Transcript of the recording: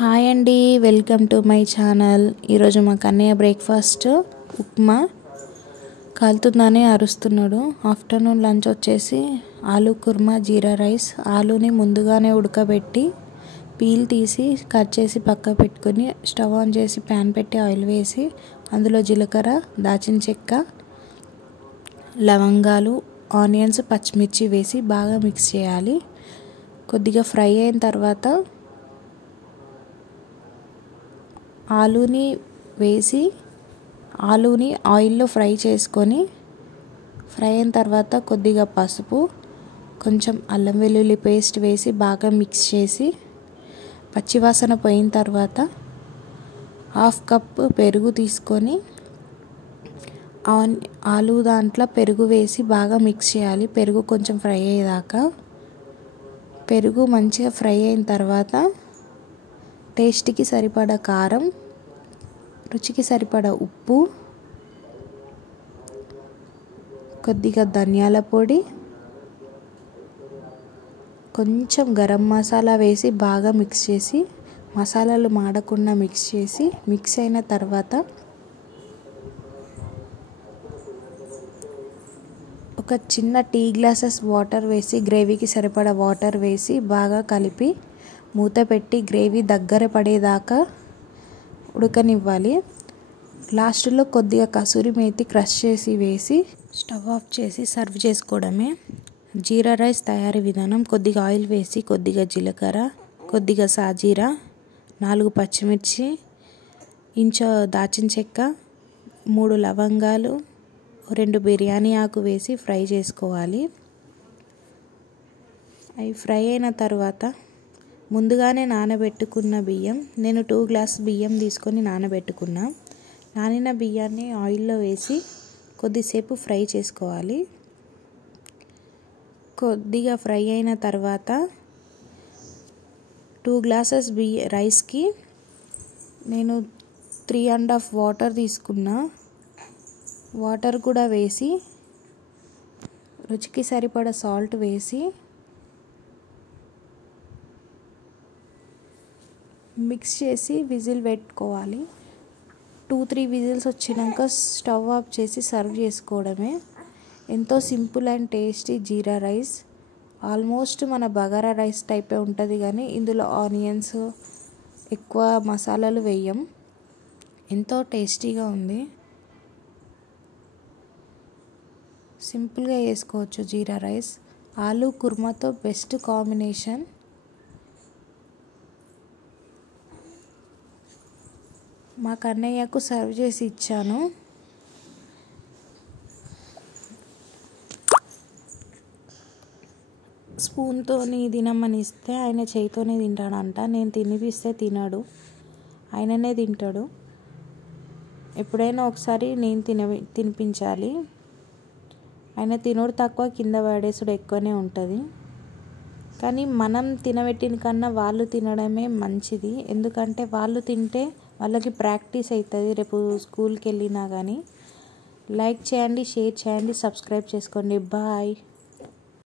Hi అండి, welcome to my channel. ఈరోజు మా కన్నయ్య బ్రేక్ఫాస్ట్ ఉప్మా. కాలుతుందని అరుస్తున్నాడు. ఆఫ్టర్నూన్ లంచ్ వచ్చేసి ఆలూ కుర్మా జీరా రైస్. ఆలూని ముందుగానే ఉడకబెట్టి పీల్ తీసి కట్ చేసి పక్క పెట్టుకొని స్టవ్ ఆన్ చేసి ప్యాన్ పెట్టి ఆయిల్ వేసి అందులో జీలకర్ర, దాల్చిన చెక్క, లవంగాలు, ఆనియన్స్, పచ్చిమిర్చి వేసి బాగా మిక్స్ చేయాలి. కొద్దిగా ఫ్రై అయిన తర్వాత ఆలూని వేసి ఆలూని ఆయిల్లో ఫ్రై చేసుకొని ఫ్రై అయిన తర్వాత కొద్దిగా పసుపు, కొంచెం అల్లం వెల్లుల్లి పేస్ట్ వేసి బాగా మిక్స్ చేసి పచ్చివాసన పోయిన తర్వాత హాఫ్ కప్ పెరుగు తీసుకొని ఆలూ దాంట్లో పెరుగు వేసి బాగా మిక్స్ చేయాలి. పెరుగు కొంచెం ఫ్రై అయ్యేదాకా. పెరుగు మంచిగా ఫ్రై అయిన తర్వాత టేస్ట్కి సరిపడా కారం, రుచికి సరిపడా ఉప్పు, కొద్దిగా ధనియాల పొడి, కొంచెం గరం మసాలా వేసి బాగా మిక్స్ చేసి మసాలాలు మాడకుండా మిక్స్ అయిన తర్వాత ఒక చిన్న టీ గ్లాసెస్ వాటర్ వేసి గ్రేవీకి సరిపడా వాటర్ వేసి బాగా కలిపి మూత పెట్టి గ్రేవీ దగ్గర పడేదాకా ఉడకనివ్వాలి. లాస్ట్లో కొద్దిగా కసూరి మేతి క్రష్ చేసి వేసి స్టవ్ ఆఫ్ చేసి సర్వ్ చేసుకోవడమే. జీరా రైస్ తయారీ విధానం: కొద్దిగా ఆయిల్ వేసి కొద్దిగా జీలకర్ర, కొద్దిగా సాజీరా, 4 పచ్చిమిర్చి, ఇంచు దాల్చిన చెక్క, 3 లవంగాలు, 2 బిర్యానీ ఆకు వేసి ఫ్రై చేసుకోవాలి. అవి ఫ్రై అయిన తర్వాత ముందుగానే నానబెట్టుకున్న బియ్యం, నేను 2 గ్లాస్ బియ్యం తీసుకొని నానబెట్టుకున్నా. నానిన బియ్యాన్ని ఆయిల్లో వేసి కొద్దిసేపు ఫ్రై చేసుకోవాలి. కొద్దిగా ఫ్రై అయిన తర్వాత 2 గ్లాసెస్ రైస్కి నేను 3.5 వాటర్ తీసుకున్నా. వాటర్ కూడా వేసి రుచికి సరిపడా సాల్ట్ వేసి మిక్స్ చేసి విజిల్ పెట్టుకోవాలి. 2-3 విజిల్స్ వచ్చినాక స్టవ్ ఆఫ్ చేసి సర్వ్ చేసుకోవడమే. ఎంతో simple and tasty jeera rice. Almost మన బగారా రైస్ టైపే ఉంటుంది, కానీ ఇందులో ఆనియన్స్ ఎక్కువ మసాలాలు వేయం. ఎంతో టేస్టీగా ఉంది. సింపుల్గా చేసుకోవచ్చు జీరా రైస్. ఆలూ కుర్మాతో బెస్ట్ కాంబినేషన్. మా కన్నయ్యకు సర్వ్ చేసి ఇచ్చాను. స్పూన్తోని తినమని ఇస్తే ఆయన చేయితోనే తింటాడంట. నేను తినిపిస్తే తినడు, ఆయననే తింటాడు. ఎప్పుడైనా ఒకసారి నేను తినిపించాలి. ఆయన తినడు తక్కువ, కింద పడేసుడు ఎక్కువనే ఉంటుంది. కానీ మనం తినబెట్టిన కన్నా వాళ్ళు తినడమే మంచిది. ఎందుకంటే వాళ్ళు తింటే వాళ్ళకి ప్రాక్టీస్ అవుతుంది రేపు స్కూల్కి వెళ్ళినా కానీ. లైక్ చేయండి, షేర్ చేయండి, సబ్స్క్రైబ్ చేసుకోండి. బాయ్.